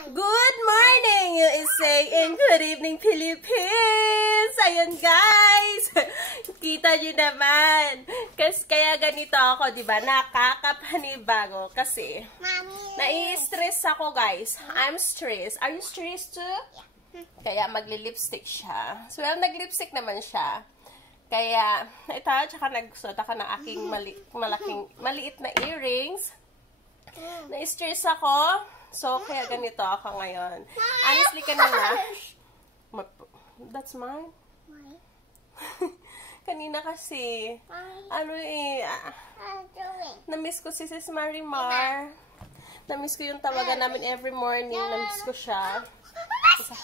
Good morning, USA, and good evening, Philippines! Ayun, guys! Kita nyo naman. Kaya ganito ako, diba? Nakakapanibago. Kasi, nai-stress ako, guys. I'm stressed. Are you stressed too? Kaya magli-lipstick siya. So, well, nag-lipstick naman siya. Kaya, ito, tsaka nagsuot ako ng aking maliit na earrings. Na-stress ako. So, kaya ganito ako ngayon. Honestly, kanina, that's mine? Kanina kasi, na-miss ko si Sis Marimar. Na-miss ko yung tawagan namin every morning. Na-miss ko siya.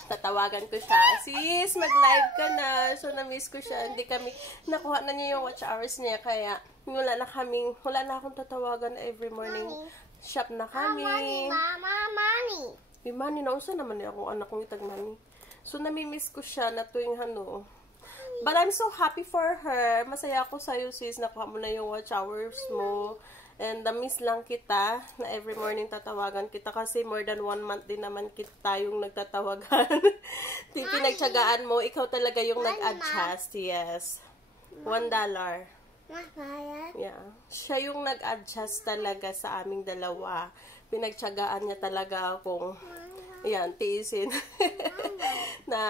Tatawagan ko siya, sis, mag-live ka na. So, na-miss ko siya. Hindi kami, nakuha na niya yung watch hours niya. Kaya, wala na akong tatawagan every morning. Shop na kami. Money. May money na. Usa naman niya akong anak kong itag money. So, namimiss ko siya na tuwing ano. But I'm so happy for her. Masaya ako sa'yo, sis. Nakuha mo na yung watch hours mo. And na-miss lang kita na every morning tatawagan kita kasi more than 1 month din naman kita yung nagtatawagan. Pinagtsagaan mo. Ikaw talaga yung nag-adjust. Yes. $1. Yeah. Siya yung nag-adjust talaga sa aming dalawa. Pinagtsagaan niya talaga akong tiisin. Na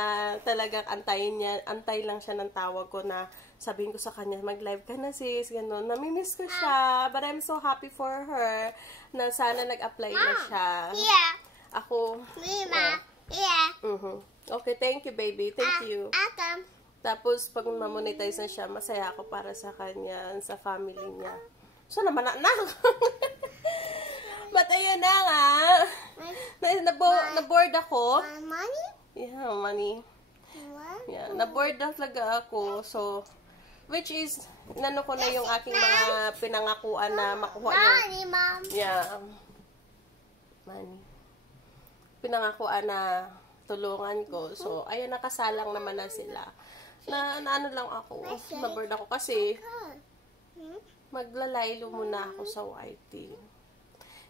talagang antay lang siya ng tawag ko na sabihin ko sa kanya, mag-live ka na sis, gano'n. Namimiss ko siya, but I'm so happy for her na sana nag-apply na siya. Yeah. Ako. Mima. Yeah. Okay, thank you baby. Thank you. Atom. Tapos, pag ma-monetize na siya, masaya ako para sa kanya, sa family niya. So, naman na. But, ayun na nga. Na-board ako. Money? Yeah, money. What? Yeah, na-board na talaga ako. So, which is, nano ko na yung aking mga pinangakuan na makuha yung... Money, Mom. Yeah. Money. Pinangakuan na tulungan ko. So, ayun, nakasalang naman na sila. Na ano lang ako, na-board ako kasi maglalaylo muna ako sa YT.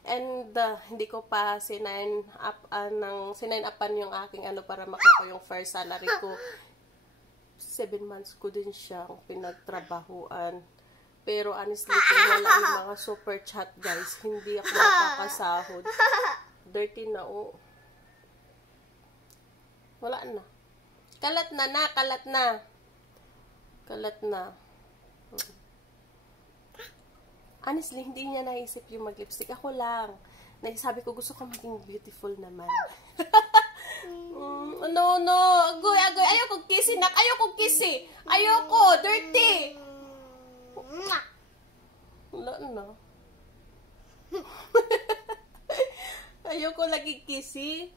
And hindi ko pa sinign upan yung aking para makuha yung first salary ko. 7 months ko din siyang pinagtrabahuan. Pero honestly, kung wala yung mga super chat guys, hindi ako makakasahod. Dirty na Wala na. Kalat na. Honestly, hindi niya naisip yung mag-lipstick. Ako lang. Sabi ko, gusto ko maging beautiful naman. No. Agoy. Ayoko kissy, nak. Ayoko kissy. Ayoko. Dirty. Wala na. Ayoko lagi kissy.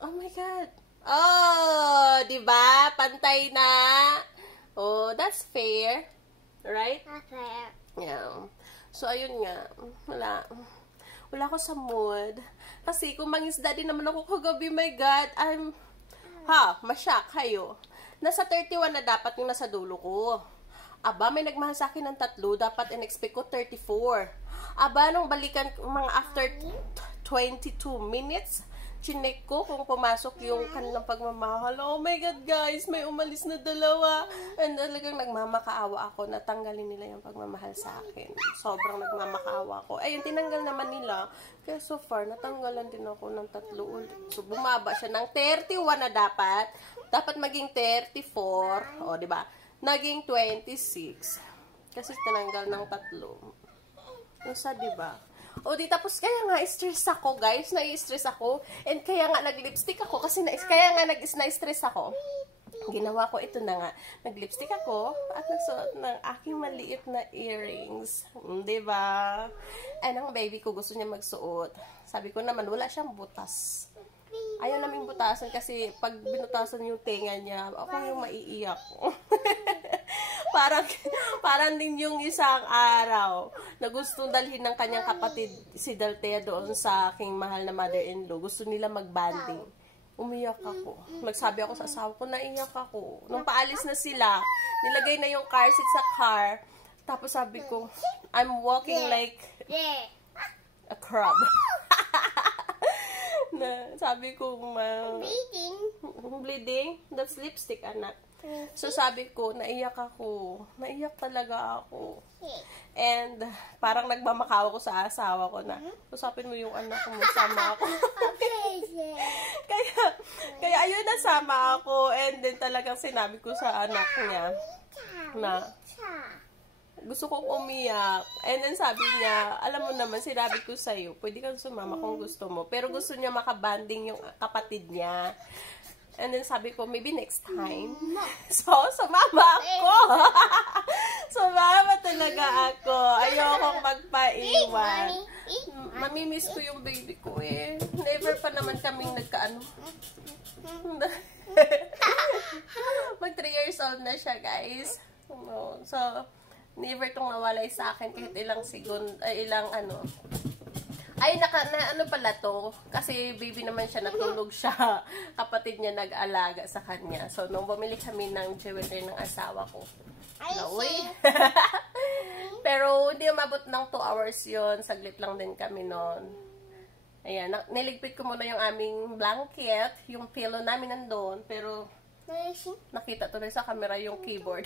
Oh my God. Oh, diba? Pantay na. Oh, that's fair. Right? Not fair. Yeah. So, ayun nga. Wala ako sa mood. Kasi kung mangisda din naman ako kagabi, my God, masyak kayo. Nasa 31 na dapat yung nasa dulo ko. Aba, may nagmahal sa akin ng 3. Dapat in-expect ko 34. Aba, nung balikan, mga after 22 minutes, chinek ko kung pumasok yung kanilang pagmamahal. Oh my God, guys, may umalis na 2. And talagang nagmamakaawa ako na tanggalin nila yung pagmamahal sa akin. Sobrang nagmamakaawa ako. Ayun, tinanggal naman nila. Kaya so far, natanggalan din ako ng 3 ulit. So, bumaba siya ng 31 na dapat. Dapat maging 34. O, diba? Naging 26. Kasi tinanggal ng 3. Ang sad, diba? O, di tapos kaya nga stress ako, guys. Nai-stress ako. And kaya nga nag-lipstick ako. Kasi kaya nga na-stress ako. Ginawa ko ito na nga. Nag-lipstick ako at nagsuot ng aking maliit na earrings. Diba? And ang baby ko gusto niya magsuot. Sabi ko naman, wala siyang butas. Ayaw naming butasan kasi pag binutasan yung tenga niya, ako yung maiiyak. Parang din yung isang araw na gustong dalhin ng kanyang kapatid si Daltea doon sa aking mahal na mother-in-law. Gusto nila mag-banding. Umiyak ako. Nagsabi ako sa asawa ko, naiyak ako. Nung paalis na sila, nilagay na yung car seat sa car. Tapos sabi ko, I'm walking like a crab. Na sabi ko, Bleeding. bleeding? That's lipstick, anak. So sabi ko, naiyak ako. Naiyak talaga ako. And parang nagmamakaw ko sa asawa ko na, usapin mo yung anak mo, sama ako. kaya ayun, nasama ako. And then talagang sinabi ko sa anak niya na gusto kong umiyak. And then sabi niya, alam mo naman, sinabi ko sa'yo, pwede kang sumama kung gusto mo. Pero gusto niya makabanding yung kapatid niya. And then sabi ko, maybe next time. So, sumama ako. Sumama talaga ako. Ayokong magpaiwan. Mamimiss ko yung baby ko eh. Never pa naman kaming nagkaano. Mag 3 years old na siya, guys. So, never itong nawalay sa akin kahit ilang ay, ano pala to? Kasi baby naman siya, natulog siya. Kapatid niya nag-alaga sa kanya. So, nung bumili kami ng jewelry ng asawa ko. Nauwi. Pero, hindi umabot ng 2 hours yon. Saglit lang din kami noon. Ayan, niligpit ko muna yung aming blanket. Yung pillow namin nandun. Pero, nakita to rin sa camera yung keyboard.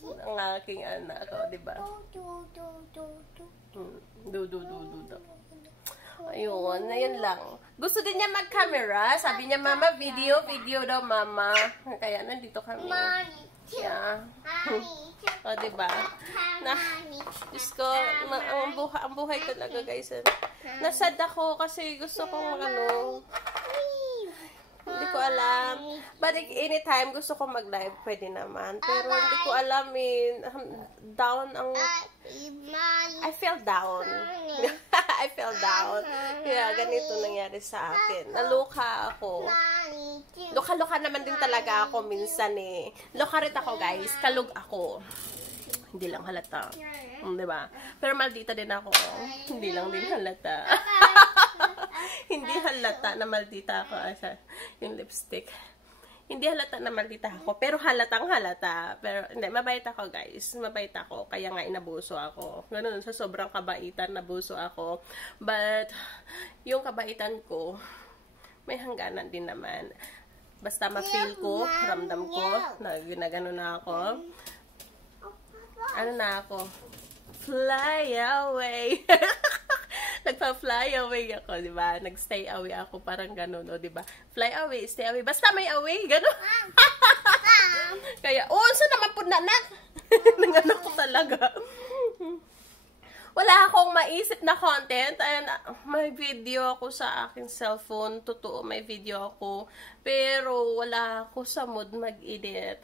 Ang aking anak ko, diba? Ayun, ayun lang. Gusto din niya mag-camera. Sabi niya, mama, video daw, mama. Kaya nandito kami. Yeah. O, diba? Diyos ko, ang buhay talaga, guys. Nasad ako kasi gusto kong, hindi ko alam. But anytime gusto ko mag-live, pwede naman. Pero hindi ko alam down ang... I fell down. I fell down. Kaya ganito nangyari sa akin. Naluka ako. Luka-luka naman din talaga ako minsan eh. Luka rin ako, guys. Kalug ako. Hindi lang halata. Diba? Pero maldita din ako. Hindi lang din halata. Hindi halata na maldita ako yung lipstick. Hindi halata na maldita ako, pero halatang halata. Pero hindi, mabait ako, guys. Mabait ako, kaya nga inabuso ako. Ganun, sa sobrang kabaitan, nabuso ako. But, yung kabaitan ko, may hangganan din naman. Basta ma-feel ko, ramdam ko, na ginagano na ako. Ano na ako? Fly away! Nagpa-fly away ako, di ba? Nag-stay away ako, parang gano'n, o, di ba? Fly away, stay away. Basta may away, gano'n. Kaya, saan naman po nanak? Nangano ko talaga. Wala akong maisip na content. And may video ako sa aking cellphone. Totoo, may video ako. Pero wala ako sa mood mag-edit.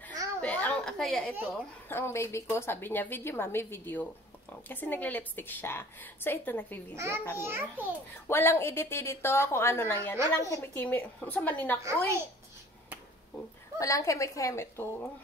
Kaya ito, ang baby ko, sabi niya, video mami, video. Kasi nagle-lipstick siya. So, ito, nagvi-video kami. Walang edit-edit to, kung ano lang yan. Walang kemi-kemi. Sa maninak, uy! Walang kemi-kemi to.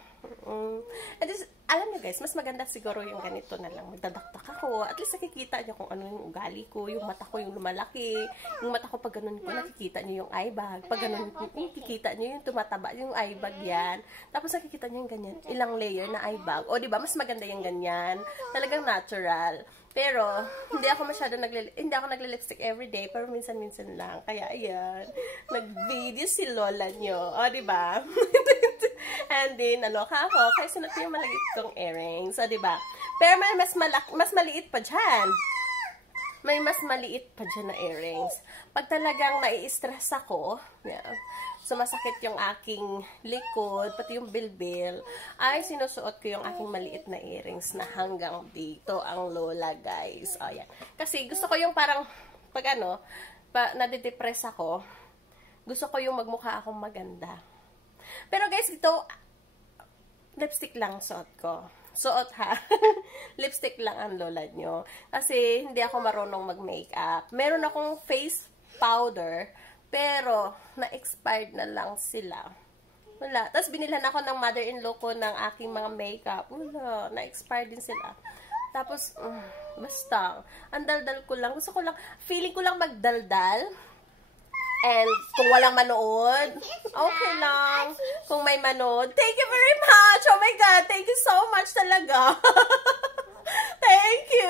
And this, alam niyo guys, mas maganda siguro yung ganito na lang. Magdadaktak ako. At least nakikita niyo kung ano yung ugali ko. Yung mata ko yung lumalaki. Yung mata ko pag ganun ko, nakikita niyo yung eye bag. Pag ganun, nakikita niyo yung tumataba. Yung eye bag yan. Tapos nakikita niyo yung ganyan. Ilang layer na eye bag. O diba, mas maganda yung ganyan. Talagang natural. Pero, hindi ako nagle-lipstick everyday. Pero minsan-minsan lang. Kaya ayan. Nag-video si lola niyo. O diba? And then, naloka ako. Kaya sunod yung malagit kong earrings. O, diba? Pero may mas maliit pa dyan. May mas maliit pa dyan na earrings. Pag talagang nai-stress ako, sumasakit yung aking likod, pati yung bilbil, ay sinusuot ko yung aking maliit na earrings na hanggang dito ang lola, guys. O, yan. Kasi gusto ko yung parang, pag nadidepress ako, gusto ko yung magmukha akong maganda. Pero guys, ito, lipstick lang suot ko. Suot ha. Lipstick lang ang lola nyo. Kasi hindi ako marunong mag-makeup. Meron akong face powder, pero na-expired na lang sila. Wala. Tapos binilhan ako ng mother-in-law ko ng aking mga makeup. Wala. Na-expired din sila. Tapos, basta, ang daldal ko lang. Gusto ko lang, feeling ko lang magdaldal. And kung walang manood, okay lang. Kung may manood, thank you very much. Oh my God, thank you so much talaga. Thank you.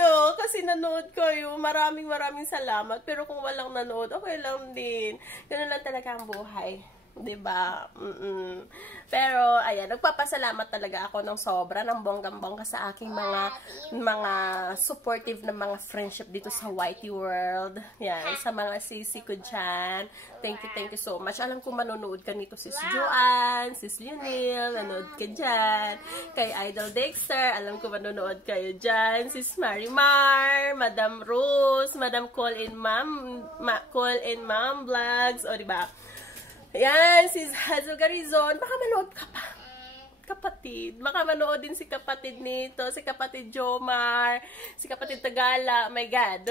nanood kayo. Maraming salamat. Pero kung walang nanood, okay lang din. Ganun lang talaga ang buhay. 'Di ba? Pero ayan, nagpapasalamat talaga ako ng sobra ng bonggang-bongga sa aking mga supportive na mga friendship dito sa Whitey World. Yan, sa mga sisi ko diyan. Thank you so much. Alam ko manonood ka nito, Sis Joanne, Sis Lionel, nanood ka diyan. Kay Idol Dexter, alam ko manonood kayo diyan. Sis Marimar, Madam Rose, Madam Call in Mom Vlogs, o 'di ba? Ayan, si Hazel Garizon. Baka manood ka pa. Kapatid. Baka manood din si kapatid nito. Si kapatid Jomar. Si kapatid Tagala. Oh my God.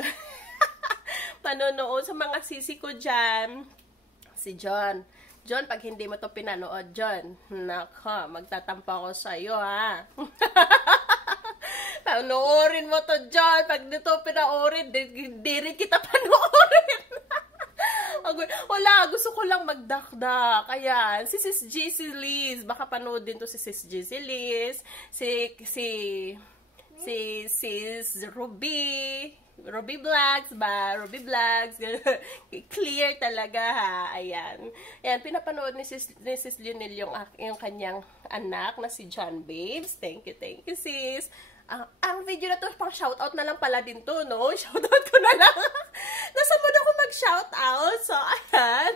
Panonood sa mga sisi ko dyan. Si John. John, pag hindi mo to pinanood, John, naka, magtatampa ko sa'yo, ha? Panoorin mo to, John. Pag dito pinoorin, di rin kita panoorin. Wala, gusto ko lang magdakdak. Ayan, si Sis GC Liz. Baka panood din to si Sis GC Liz. Si Sis Ruby Vlogs ba? Ruby Vlogs. Clear talaga, ha. Ayan. Ayan, pinapanood ni Sis Lionel yung kanyang anak na si John Babes. Thank you, sis. Ang video na to, pang shoutout na lang pala din to, no? Shoutout ko na lang. Nasa mood ako mag-shoutout. So, ayan.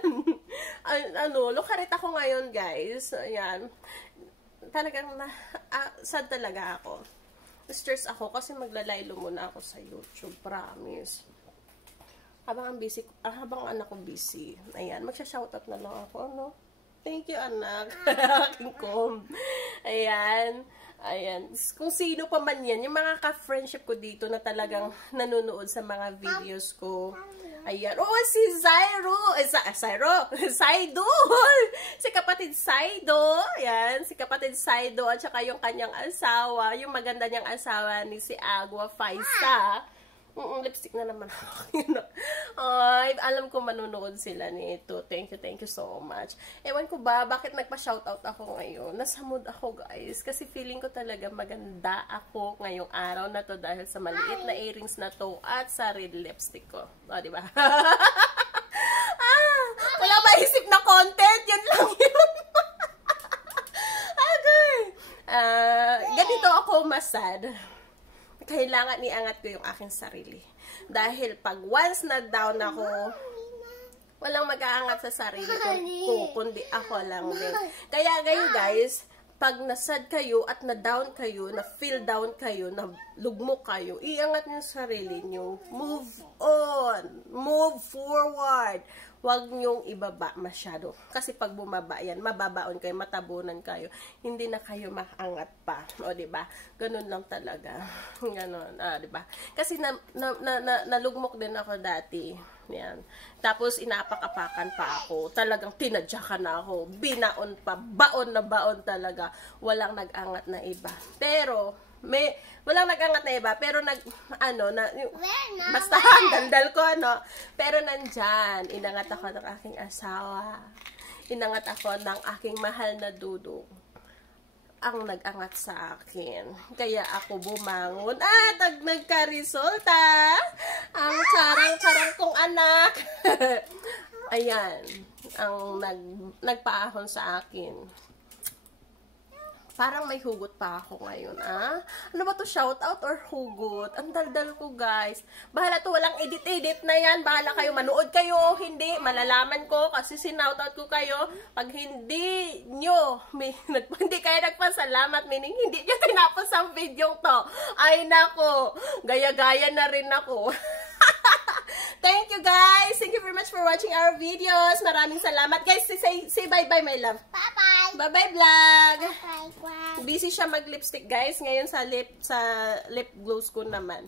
Lukarit ako ngayon, guys. Ayan. Talagang, sad talaga ako. Stress ako kasi maglalaylo muna ako sa YouTube. Promise. Habang anak ko busy. Ayan. Magsha-shoutout na lang ako, no? Thank you, anak. Aking com. Ayan. Ayan. Kung sino pa man yan, yung mga ka-friendship ko dito na talagang nanonood sa mga videos ko. Ayan. Oh, si Saido! Si kapatid Saido. Ayan. Si kapatid Saido at saka yung kanyang asawa. Yung maganda niyang asawa ni si Agua Faisa. Lipstick na naman ako. Ay, alam ko manonood sila nito. Thank you so much. Ewan ko ba, bakit nagpa-shoutout ako ngayon? Nasa mood ako, guys. Kasi feeling ko talaga maganda ako ngayong araw na to dahil sa maliit na earrings na to at sa red lipstick ko. O, diba? Wala maisip na content. Yun lang yun. Okay. Ganito ako masad. Kailangan iangat ko yung aking sarili. Dahil pag once na down ako, walang mag-aangat sa sarili ko, kundi ako lang din. Kaya ngayon, guys, pag nasad kayo at na-down kayo, na-feel down kayo, na lugmok kayo, iangat niyo sarili niyo. Move on. Move forward. Huwag niyong ibaba masyado. Kasi pag bumaba yan, mababaon kayo, matabunan kayo. Hindi na kayo maangat pa. O, diba? Ganun lang talaga. Ganun. Diba? Kasi nalugmok din ako dati. Yan. Tapos, inapak-apakan pa ako. Talagang tinadyakan na ako. Binaon pa. Baon na baon talaga. Walang nag-angat na iba. Pero, walang nag-angat na iba, pero basta dandal ko, pero nandyan, inangat ako ng aking asawa, inangat ako ng aking mahal na dudong, ang nag-angat sa akin, kaya ako bumangon, at nagka-resulta, ang charang-charang kong anak, ayan, ang nagpaahon sa akin. Parang may hugot pa ako ngayon, Ano ba to, shoutout or hugot? Ang daldal ko, guys. Bahala to, walang edit-edit na yan. Bahala kayo, manood kayo. Hindi, malalaman ko kasi sinoutout ko kayo. Pag hindi nyo, hindi kayo nagpasalamat, meaning hindi nyo tinapos ang video to. Ay, nako, gaya-gaya na rin ako. Thank you, guys. Thank you very much for watching our videos. Maraming salamat. Guys, say bye-bye, my love. Bye-bye. Bye-bye, vlog. Bye-bye, vlog. Busy siya mag-lipstick, guys. Ngayon sa lip gloss ko naman.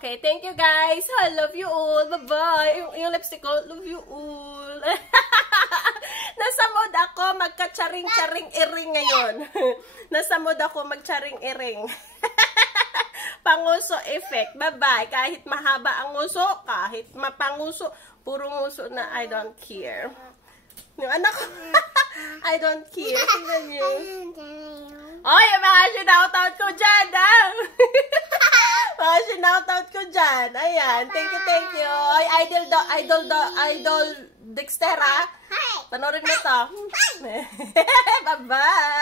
Okay, thank you, guys. I love you all. Bye-bye. Yung lipstick ko, love you all. Nasa mood ako magka-charing-charing iring ngayon. Nasa mood ako mag-charing-iring. Panguso effect. Bye-bye. Kahit mahaba ang nguso, kahit mapanguso, puro nguso na I don't care. Yung anak ko, I don't care. Tingnan niyo. Oy, yung mga shoutout ko dyan, Mga sinoutout ko dyan. Ayan. Thank you. Ay, idol Dextera. Hey. Panorin mo to. Bye-bye.